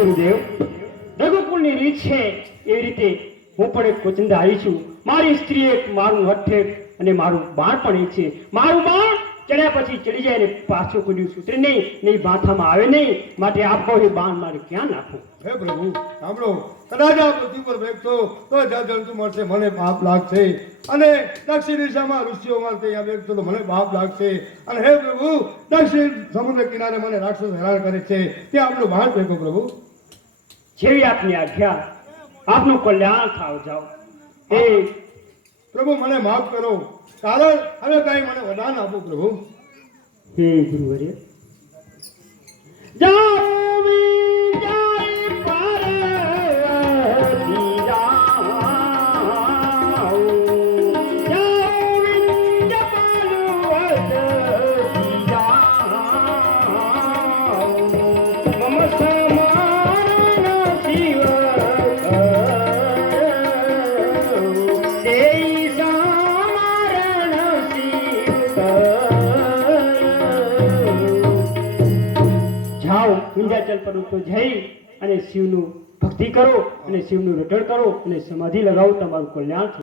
ગુરુદેવ, રઘુકુળની રીત છે એવી રીતે હું પણ એક કોચિંદા આવી છું. મારી સ્ત્રી એક, મારું હઠ એક અને મારું બાણ પણ એક છે. મારું બાણ ચડ્યા પછી ચડી જાય ને પાછું કોઈ સૂત્રે નહીં માથામાં આવે નહીં. માટે આપો એ બાણ મારે ક્યાં નાખું? હે પ્રભુ સાંભળો, કદાચ આ પૃથ્વી પર બેઠો તો જંતુ મળશે, મને પાપ લાગશે. અને દક્ષિણ દિશામાં ઋષિઓ મળશે, ત્યાં બેઠતો તો મને પાપ લાગશે. અને હે પ્રભુ, દક્ષિણ સમુદ્ર કિનારે મને રાક્ષસ હેરાન કરે છે, ત્યાં આપણું ભાન ફેંકો પ્રભુ. જેવી આપની આજ્ઞા, આપનું કલ્યાણ થાવ જાઓ. એ પ્રભુ મને માફ કરો, કારણ હવે કાંઈ મને વરદાન આપો પ્રભુ. હે ગુરુવર્ય, જાઓ વિંધ્યાચલ પર તો જઈ અને શિવનું ભક્તિ કરો અને શિવનું રટણ કરો અને સમાધિ લગાવો, તમારું કલ્યાણ